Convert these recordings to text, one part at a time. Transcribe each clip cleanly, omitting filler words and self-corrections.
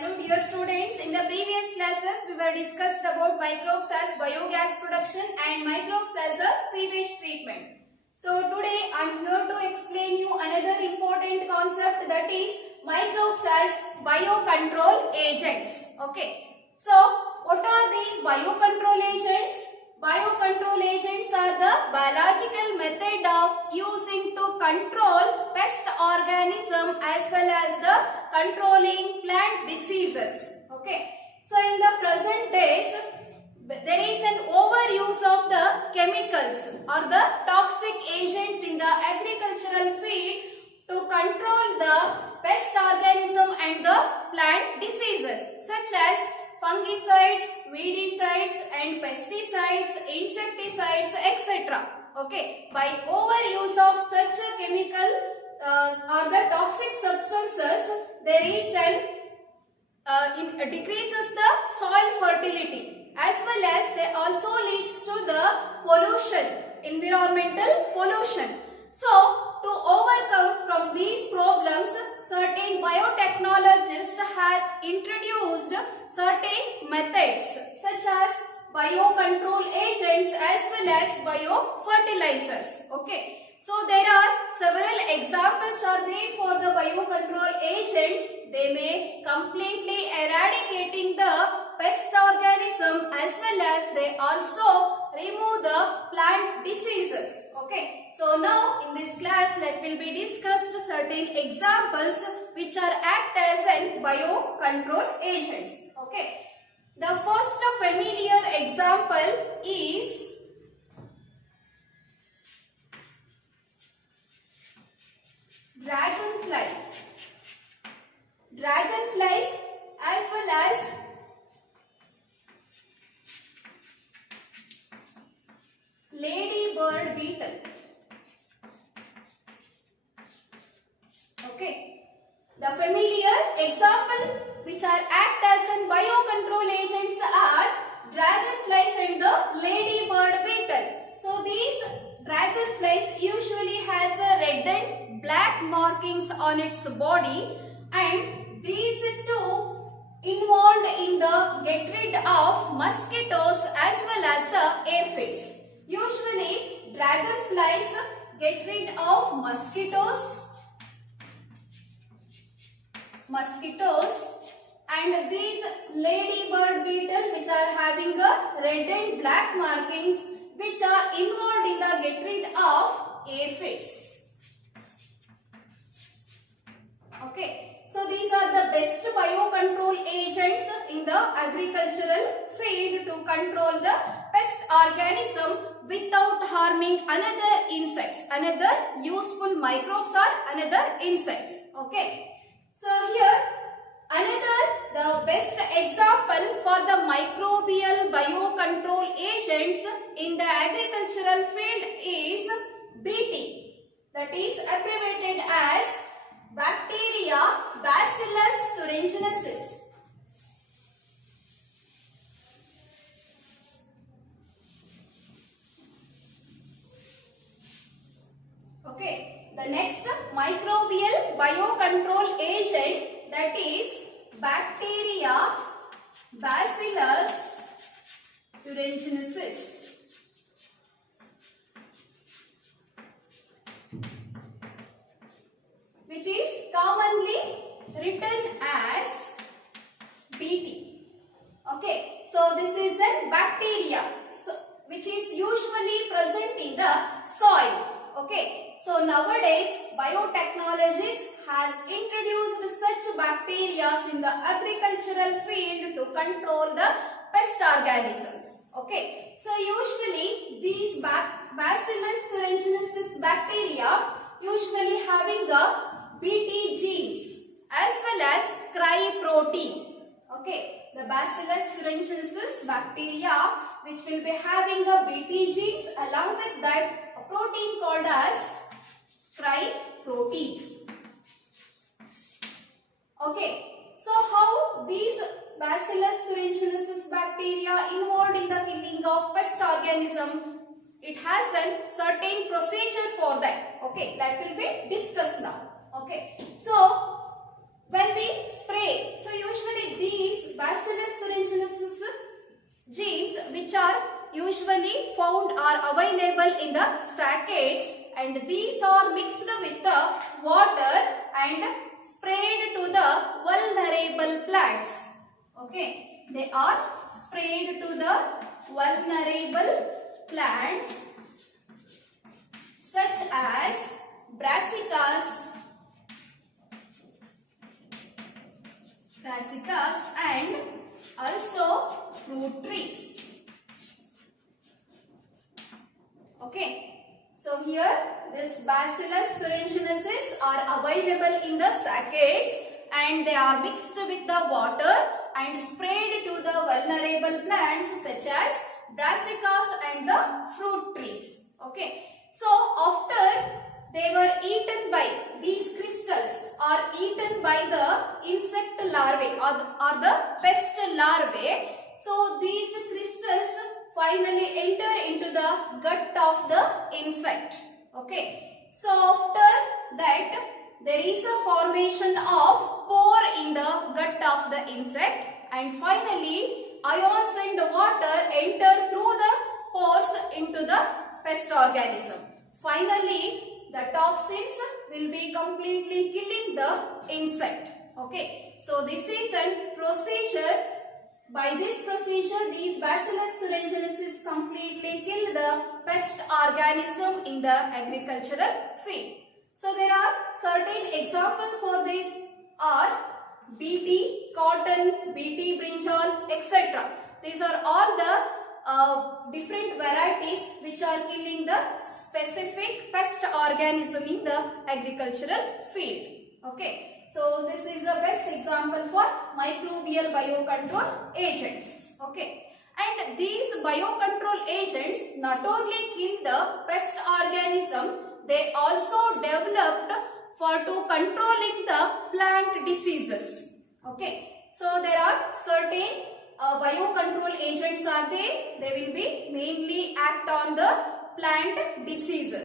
Hello dear students, in the previous classes we were discussed about microbes as biogas production and microbes as a sewage treatment. So today I am here to explain you another important concept, that is microbes as biocontrol agents. Okay. So what are these biocontrol agents? Biocontrol agents are the biological method of using to control pest organism as well as the controlling plant diseases. Okay. So in the present days, there is an overuse of the chemicals or the toxic agents in the agricultural field to control the pest organism and the plant diseases such as fungicides, weedicides and pesticides, insecticides, etc. Okay, by overuse of such a chemical or the toxic substances, there is an decreases the soil fertility, as well as they also leads to the pollution, environmental pollution. So to overcome from these problems, certain biotechnologists have introduced certain methods such as biocontrol agents as well as biofertilizers. Okay. So there are several examples are there for the biocontrol agents. They may completely eradicating the pest organism as well as they also remove the plant diseases. Okay. So now in this class let will be discussed certain examples which are act as an biocontrol agents. Okay. The first familiar example is dragonflies. Dragonflies as well as ladybird beetle. Okay. The familiar example which are act as an biocontrol agents are dragonflies and the ladybird beetle. So these dragonflies usually has a red and black markings on its body, and these two involved in the get rid of mosquitoes as well as the aphids. Usually dragonflies get rid of mosquitoes and these ladybird beetle which are having a red and black markings which are involved in the get rid of aphids. Okay, so these are the best biocontrol agents in the agricultural field to control the pest organism without harming another insects, another useful microbes or another insects. Okay. So here the best example for the microbial biocontrol agents in the agricultural field is BT, that is abbreviated as bacteria Bacillus thuringiensis. Okay, the next microbial biocontrol agent, that is bacteria Bacillus thuringiensis. Which is commonly written as BT. Okay, so this is a bacteria which is usually present in the soil. Okay, so nowadays biotechnologies has introduced such bacteria in the agricultural field to control the pest organisms. Okay, so usually these Bacillus thuringiensis bacteria usually having a BT genes as well as cry protein. Okay, the Bacillus thuringiensis bacteria which will be having a BT genes, along with that a protein called as cry proteins. Okay, so how these Bacillus thuringiensis bacteria involved in the killing of pest organism? It has a certain procedure for that. Okay, that will be discussed now. Okay, so when we spray, so usually usually found are available in the saccades, and these are mixed with the water and sprayed to the vulnerable plants. Okay, they are sprayed to the vulnerable plants such as brassicas and also fruit trees. Okay, so here this Bacillus thuringiensis are available in the saccades, and they are mixed with the water and sprayed to the vulnerable plants such as brassicas and the fruit trees. Okay, so after they were eaten by, these crystals are eaten by the insect larvae or the pest larvae. So these crystals finally enter into the gut of the insect. Okay, so after that there is a formation of pore in the gut of the insect, and finally ions and water enter through the pores into the pest organism. Finally the toxins will be completely killing the insect. Okay, so this is a procedure. By this procedure, these Bacillus thuringiensis completely kill the pest organism in the agricultural field. So there are certain examples for this are BT cotton, BT brinjal, etc. These are all the different varieties which are killing the specific pest organism in the agricultural field. Okay, so this is the best example for microbial biocontrol agents. Okay, and these biocontrol agents not only kill the pest organism, they also developed for to controlling the plant diseases. Okay, so there are certain biocontrol agents are there. They will be mainly act on the plant diseases.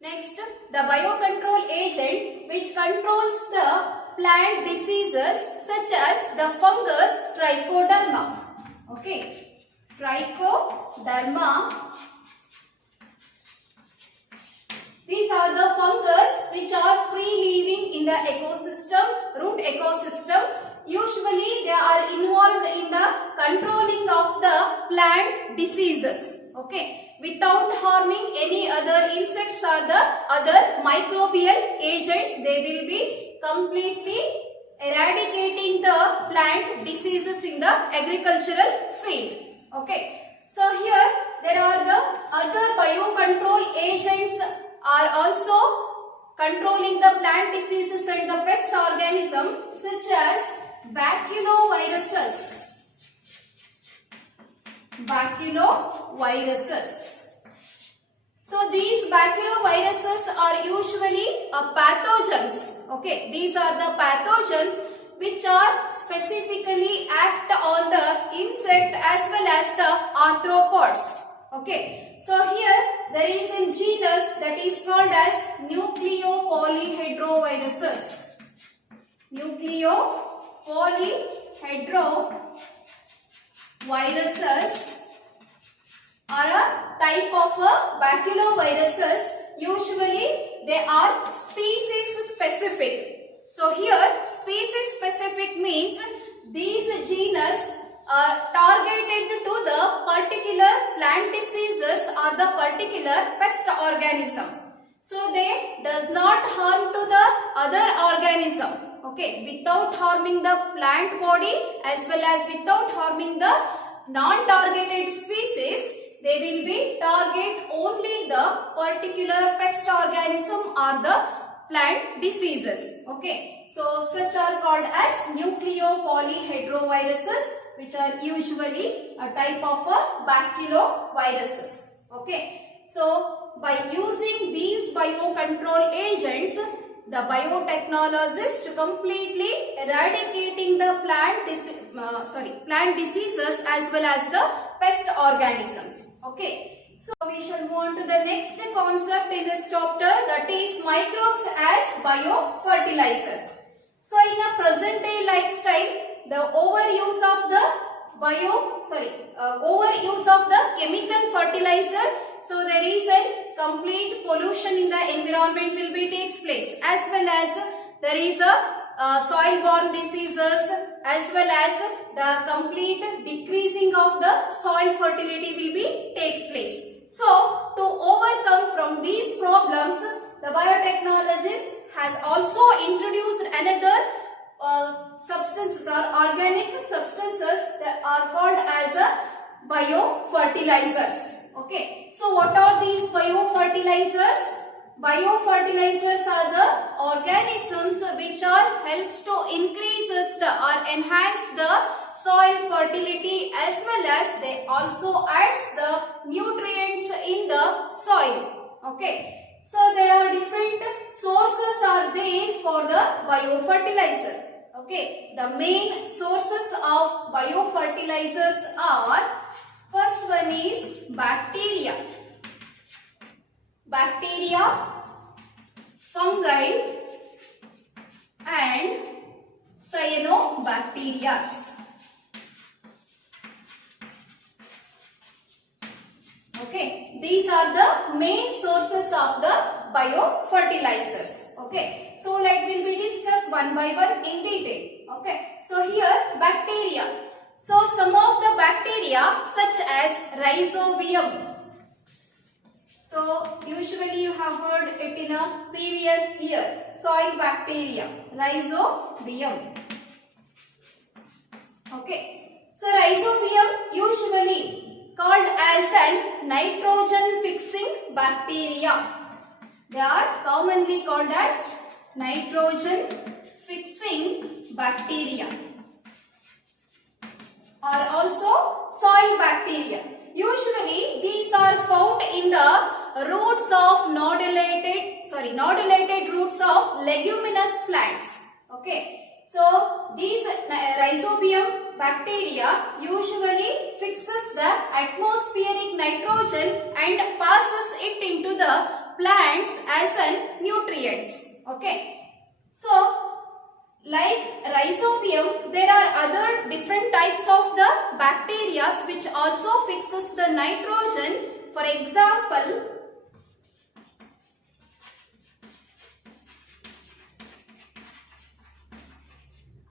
Next, the biocontrol agent which controls the plant diseases such as the fungus Trichoderma. Okay, Trichoderma. These are the fungus which are free living in the ecosystem, root ecosystem. Usually they are involved in the controlling of the plant diseases. Okay, without harming any other insects or the other microbial agents, they will be completely eradicating the plant diseases in the agricultural field. Okay, so here there are the other biocontrol agents are also controlling the plant diseases and the pest organism such as baculoviruses. So these baculoviruses are usually pathogens. Okay, these are the pathogens which are specifically act on the insect as well as the arthropods. Okay, so here there is a genus that is called as nucleopolyhedroviruses. Nucleopolyhedroviruses are a type of baculoviruses. Usually they are species specific. So here species specific means these genus targeted to the particular plant diseases or the particular pest organism. So they does not harm to the other organism. Okay, without harming the plant body as well as without harming the non-targeted species, they will be target only the particular pest organism or the plant diseases. Okay, so such are called as nucleopolyhedroviruses, which are usually a type of baculoviruses. Okay, so by using these biocontrol agents, the biotechnologist completely eradicating the plant diseases as well as the pest organisms. Okay, so we shall move on to the next concept in this chapter, that is microbes as biofertilizers. So in a present day lifestyle, the overuse of the overuse of the chemical fertilizer. So there is a complete pollution in the environment will be takes place, as well as there is a soil-borne diseases, as well as the complete decreasing of the soil fertility will be takes place. So to overcome from these problems, the biotechnologist has also introduced another substances or organic substances that are called as biofertilizers. Okay, so what are these biofertilizers? Biofertilizers are the organisms which are helps to increases the or enhance the soil fertility, as well as they also adds the nutrients in the soil. Okay, so there are different sources are there for the biofertilizer. Okay, the main sources of biofertilizers are, first one is bacteria. Bacteria, fungi and cyanobacteria. Okay, these are the main sources of the biofertilizers. Okay, so we'll be discuss one by one in detail. Okay, so here bacteria. So some of the bacteria such as rhizobium. So usually you have heard it in a previous year. Soil bacteria, rhizobium. Okay, so rhizobium usually called as an nitrogen fixing bacteria. They are commonly called as nitrogen fixing bacteria, or also soil bacteria. Usually these are found in the roots of nodulated roots of leguminous plants. Okay, so these rhizobium bacteria usually fixes the atmospheric nitrogen and passes it into the plants as an nutrients. Okay, so like rhizobium, there are other different types of the bacteria which also fixes the nitrogen. For example,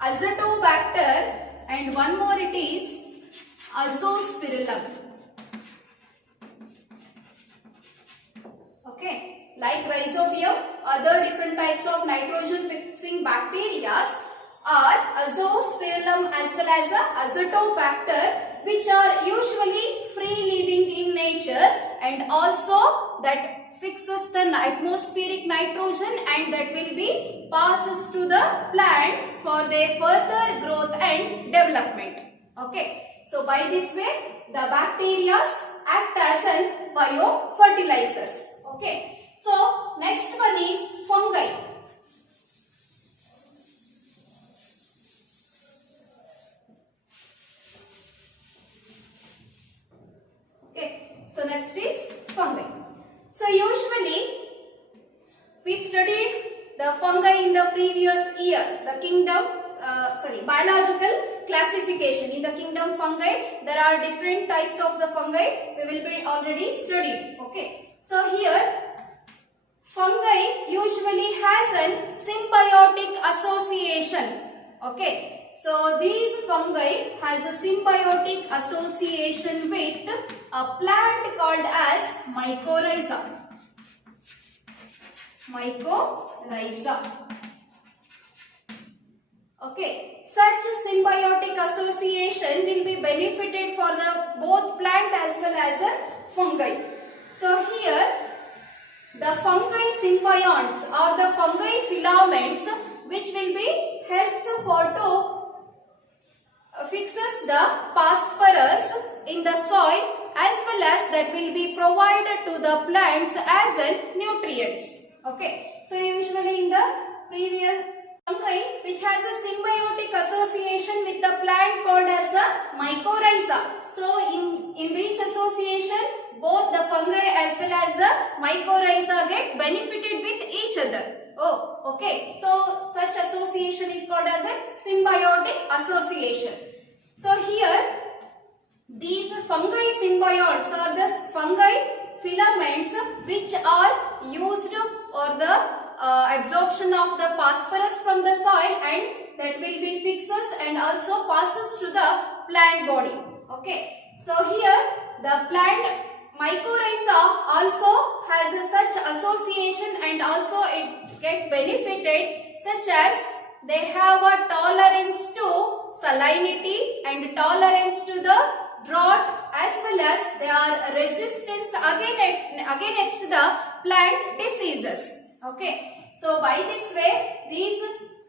Azotobacter, and one more it is Azospirillum. Okay, like rhizobium, other different types of nitrogen fixing bacteria are Azospirillum as well as Azotobacter, which are usually free living in nature and also that fixes the atmospheric nitrogen and that will be passes to the plant for their further growth and development. Okay, so by this way the bacteria act as an biofertilizers. Okay, so next one is fungi. Okay, so next is fungi. So usually we studied the fungi in the previous year, the biological classification. In the kingdom fungi, there are different types of the fungi we will be already studied. Okay, so here fungi usually has a symbiotic association. Okay, so these fungi has a symbiotic association with a plant called as mycorrhiza. Mycorrhiza. Okay, such symbiotic association will be benefited for the both plant as well as a fungi. So here the fungi symbionts or the fungi filaments which will be helps for to fixes the phosphorus in the soil as well as that will be provided to the plants as a nutrients. Okay, so usually in the previous fungi which has a symbiotic association with the plant called as a mycorrhiza. So in this association both the fungi as well as the mycorrhiza get benefited with each other. Oh, okay. So such association is called as a symbiotic association. So here these fungi symbiotes are the fungi filaments which are used for the absorption of the phosphorus from the soil, and that will be fixes and also passes to the plant body. Okay, so here the plant mycorrhiza also has such association, and also it get benefited, such as they have a tolerance to salinity and tolerance to the drought, as well as they are resistance against the plant diseases. Okay, so by this way these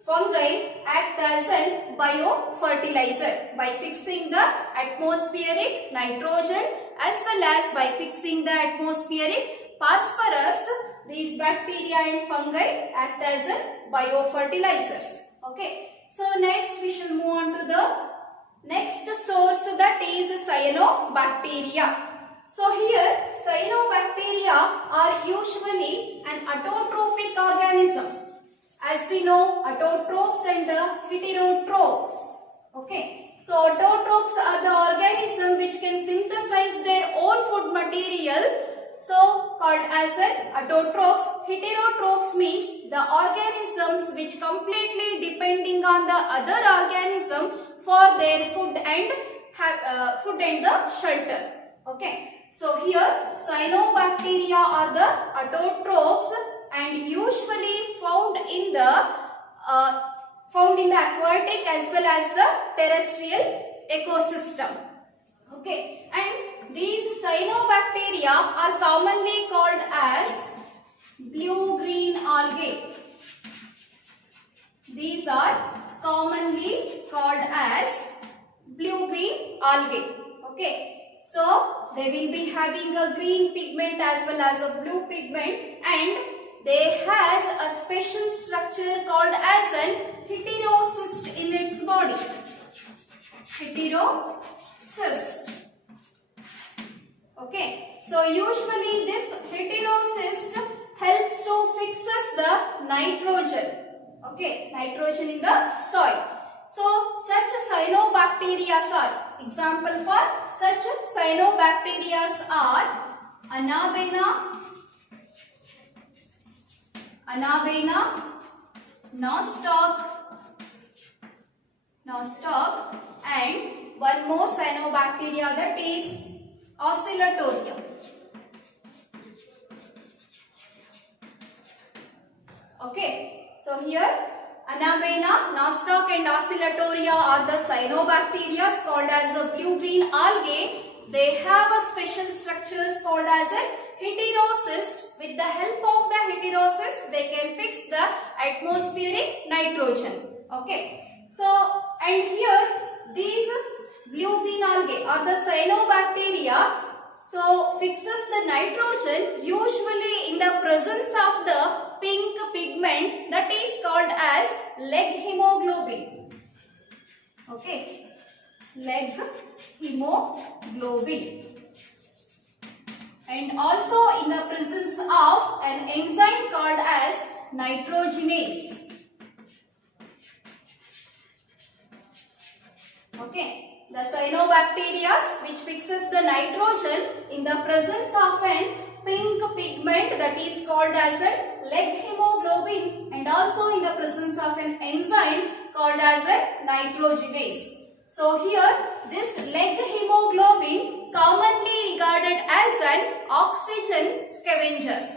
fungi act as a biofertilizer by fixing the atmospheric nitrogen as well as by fixing the atmospheric phosphorus. These bacteria and fungi act as a biofertilizers. Okay, so next we shall move on to the next source, that is cyanobacteria. So here cyanobacteria are usually an autotrophic organism. As we know, autotrophs and the heterotrophs. Okay, so autotrophs are the organism which can synthesize their own food material, so called as autotrophs. Heterotrophs means the organisms which completely depending on the other organism for their food and the shelter. Okay, so here cyanobacteria are the autotrophs and usually found in the aquatic as well as the terrestrial ecosystem. Okay, and these cyanobacteria are commonly called as blue-green algae. These are commonly called as blue-green algae. Okay, so they will be having a green pigment as well as a blue pigment, and they has a special structure called as an heterocyst in its body. Heterocyst. Okay, so usually this heterocyst helps to fixes the nitrogen. Okay, nitrogen in the soil. So such cyanobacteria are, example for such cyanobacteria are Anabaena, Nostoc, and one more cyanobacteria, that is Oscillatoria. Okay, so here Anabaena, Nostoc and Oscillatoria are the cyanobacteria called as the blue-green algae. They have a special structures called as a heterocyst. With the help of the heterocyst, they can fix the atmospheric nitrogen. Okay, so and here these blue-green algae are the cyanobacteria. So fixes the nitrogen usually in the presence of the pink pigment, that is called as leg hemoglobin. Okay, leg hemoglobin. And also in the presence of an enzyme called as nitrogenase. Okay, the cyanobacteria which fixes the nitrogen in the presence of an pink pigment, that is called as a leg hemoglobin, and also in the presence of an enzyme called as a nitrogenase. So here this leg hemoglobin commonly regarded as an oxygen scavengers.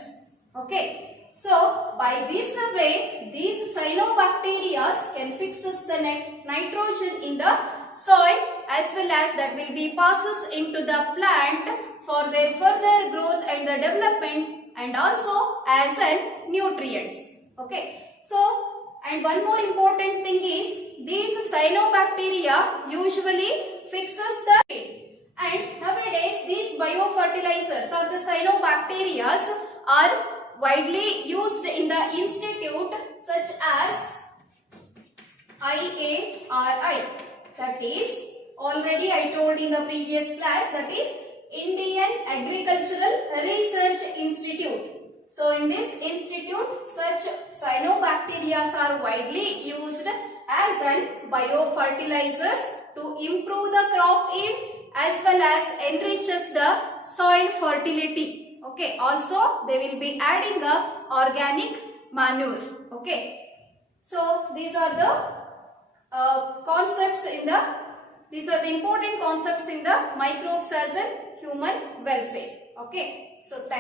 Okay, so by this way these cyanobacteria can fixes the nitrogen in the soil as well as that will be passes into the plant for their further growth and the development, and also as an nutrients. Okay, so and one more important thing is these cyanobacteria usually fixes the feed, and nowadays these biofertilizers or the cyanobacteria are widely used in the institute such as IARI, that is already I told in the previous class, that is Indian Agricultural Research Institute. So in this institute such cyanobacteria are widely used as an biofertilizers to improve the crop yield as well as enriches the soil fertility. Okay, also they will be adding a organic manure. Okay, so these are the concepts in the, these are the important concepts in the microbes as in human welfare. Okay, so thank you.